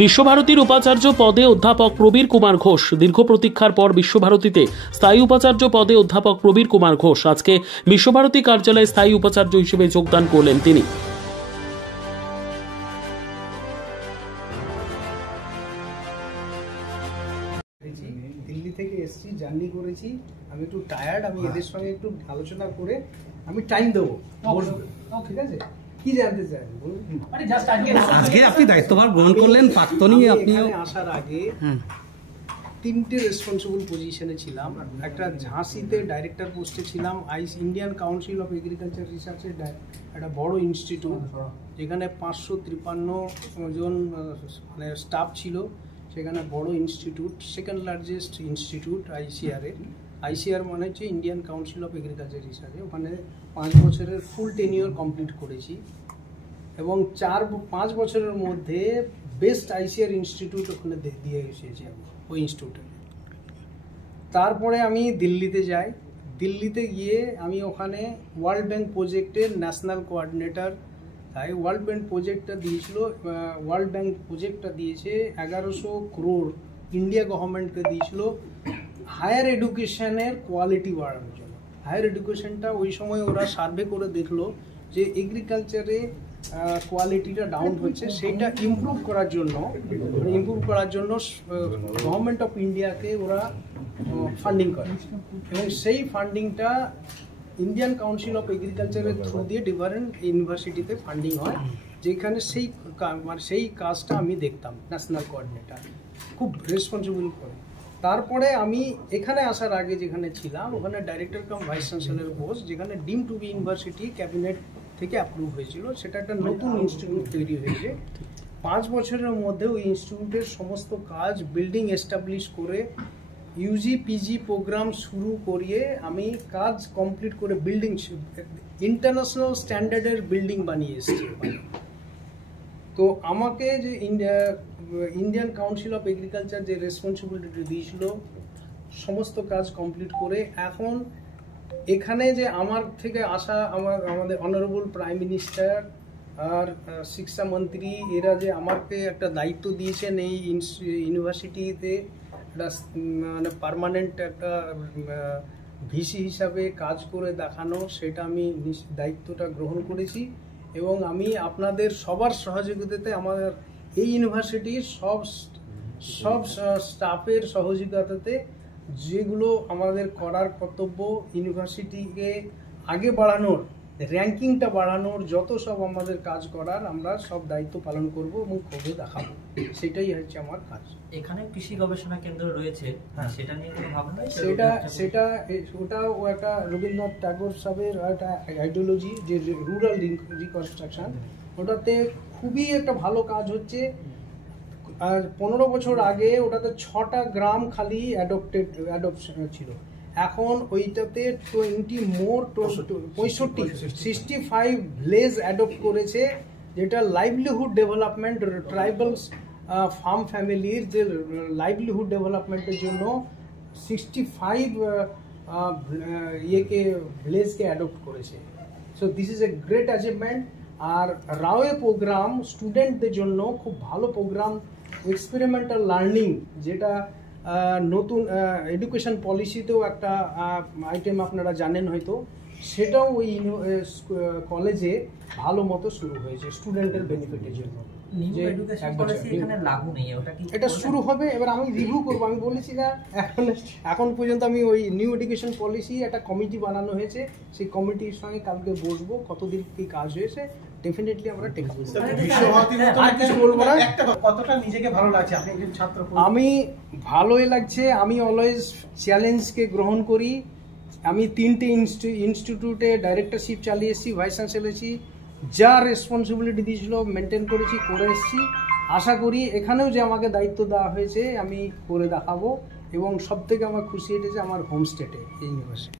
বিশ্বভারতীর উপাচার্য পদে অধ্যাপক প্রবীর কুমার ঘোষ। দীর্ঘ প্রতীক্ষার পর বিশ্বভারতীতে স্থায়ী উপাচার্য পদে অধ্যাপক প্রবীর কুমার ঘোষ আজকে বিশ্বভারতী কার্যালয়ে স্থায়ী উপাচার্য হিসেবে যোগদান করলেন তিনি। দিল্লি থেকে এসেছি, জার্নি করেছি, আমি একটু টায়ার্ড। আমি এদের সঙ্গে একটু আলোচনা করে আমি টাইম দেবো, ঠিক আছে? কি জানতে চাই বলুন। আজকে আপনি দায়িত্বভার গ্রহণ করলেন, প্রাক্তনী আপনি। আসার আগে তিনটে রেসপন্সিবল পজিশনে ছিলাম। একটা ঝাঁসিতে ডাইরেক্টর পোস্টে ছিলাম, ইন্ডিয়ান কাউন্সিল অফ এগ্রিকালচার রিসার্চের একটা বড় ইনস্টিটিউট, যেখানে 553 জন মানে স্টাফ ছিল। সেখানে বড় institute, second largest institute ICR মানে হচ্ছে ইন্ডিয়ান কাউন্সিল অফ এগ্রিকালচার রিসার্চে। ওখানে 5 বছরের ফুল টেনিওর কমপ্লিট করেছি এবং 5 বছরের মধ্যে বেস্ট আইসিআর ইনস্টিটিউট ওখানে দিয়ে এসেছি আমি ওই ইনস্টিটিউটে। তারপরে আমি দিল্লিতে যাই। দিল্লিতে গিয়ে আমি ওখানে ওয়ার্ল্ড ব্যাংক প্রজেক্টের ন্যাশনাল কোঅর্ডিনেটর। তাই ওয়ার্ল্ড ব্যাংক প্রজেক্টটা দিয়েছে 1100 crore ইন্ডিয়া গভর্নমেন্টকে দিয়েছিল হায়ার এডুকেশনের কোয়ালিটি বাড়ানোর জন্য। হায়ার এডুকেশনটা ওই সময় ওরা সার্ভে করে দেখলো যে এগ্রিকালচারে কোয়ালিটিটা ডাউন হচ্ছে, সেইটা ইমপ্রুভ করার জন্য গভর্নমেন্ট অফ ইন্ডিয়াকে ওরা ফান্ডিং করে এবং সেই ফান্ডিংটা ইন্ডিয়ান কাউন্সিল অফ এগ্রিকালচারের থ্রু দিয়ে ডিফারেন্ট ইউনিভার্সিটিতে ফান্ডিং হয়, যেখানে সেই কাজটা আমি দেখতাম ন্যাশনাল কোঅর্ডিনেটর, খুব রেসপন্সিবল করে। তারপরে আমি এখানে আসার আগে যেখানে ছিলাম ওখানে ডাইরেক্টর কাম ভাইস চ্যান্সেলর পোস্ট, যেখানে ডিম টু বি ইউনিভার্সিটি ক্যাবিনেট থেকে অ্যাপ্রুভ হয়েছিল। সেটা একটা নতুন ইনস্টিটিউট তৈরি হয়েছে। 5 বছরের মধ্যে ওই ইনস্টিটিউটের সমস্ত কাজ বিল্ডিং এস্টাবলিশ করে ইউজি পিজি প্রোগ্রাম শুরু করিয়ে আমি কাজ কমপ্লিট করে বিল্ডিং ইন্টারন্যাশনাল স্ট্যান্ডার্ডের বিল্ডিং বানিয়ে এসেছি। তো আমাকে যে ইন্ডিয়ান কাউন্সিল অফ এগ্রিকালচার যে রেসপন্সিবিলিটি দিয়েছিল সমস্ত কাজ কমপ্লিট করে, এখন এখানে যে আমার থেকে আসা আমাদের অনারেবল প্রাইম মিনিস্টার আর শিক্ষা মন্ত্রী, এরা যে আমাকে একটা দায়িত্ব দিয়েছেন এই ইউনিভার্সিটিতে মানে পার্মানেন্ট একটা ভিসি হিসাবে কাজ করে দেখানো, সেটা আমি দায়িত্বটা গ্রহণ করেছি এবং আমি আপনাদের সবার সহযোগিতাতে আমাদের এই ইউনিভার্সিটির সব স্টাফের সহযোগিতাতে যেগুলো আমাদের করার কর্তব্য, ইউনিভার্সিটিকে আগে বাড়ানোর, র্যাঙ্কিংটা বাড়ানোর, যত সব আমাদের কাজ করার আমরা সব দায়িত্ব পালন করব এবং করে দেখাবো। সেটাই হচ্ছে আমার কাজ। এখানে কৃষি গবেষণা কেন্দ্র রয়েছে, সেটা নিয়ে কোনো ভাবনা? ওটাও একটা রবীন্দ্রনাথ ট্যাগোর সাহেবের একটা আইডিওলজি, যে রুরাল রিকনস্ট্রাকশন, ওটাতে খুবই একটা ভালো কাজ হচ্ছে। আর 15 বছর আগে ওটাতে 6টা গ্রাম খালি অ্যাডপশন ছিল, এখন ওইটাতে 65 ভিলেজ অ্যাডপ্ট করেছে, যেটা লাইভলিহুড ডেভেলপমেন্ট, ট্রাইবাল ফার্ম ফ্যামিলির যে লাইভলিহুড ডেভেলপমেন্টের জন্য 65 ভিলেজকে অ্যাডপ্ট করেছে। So this is a great achievement. আর রাওয়ে প্রোগ্রাম স্টুডেন্টদের জন্য খুব ভালো প্রোগ্রাম, এক্সপেরিমেন্টাল লার্নিং, যেটা নতুন এডুকেশন পলিসিতেও একটা আইটেম আপনারা জানেন হয়তো, সেটাও ওই কলেজে ভালো মতো শুরু হয়েছে স্টুডেন্টের বেনিফিটের জন্য। এটা শুরু হবে, এবার আমি রিভিউ করবো। আমি বলেছি না, এখন পর্যন্ত আমি ওই নিউ এডুকেশন পলিসি একটা কমিটি বানানো হয়েছে, সেই কমিটির সঙ্গে কালকে বসবো, কতদিন কি কাজ হয়েছে ডেফিনেটলি আমরা টেক করব। কতটা নিজেকে ভালো লাগছে আপনি একজন ছাত্র? আমি ভালোই লাগছে। আমি অলওয়েজ চ্যালেঞ্জকে গ্রহণ করি। আমি 3টে ইনস্টিটিউটে ডাইরেক্টরশিপ চালিয়ে এসেছি, ভাইস চ্যান্সেলর এসেছি, যা রেসপন্সিবিলিটি দিয়েছিল মেনটেন করেছি, করে এসেছি। আশা করি এখানেও যে আমাকে দায়িত্ব দেওয়া হয়েছে আমি করে দেখাবো এবং সবথেকে আমার খুশি হয়েছে আমার হোম স্টেটে এই ইউনিভার্সিটি।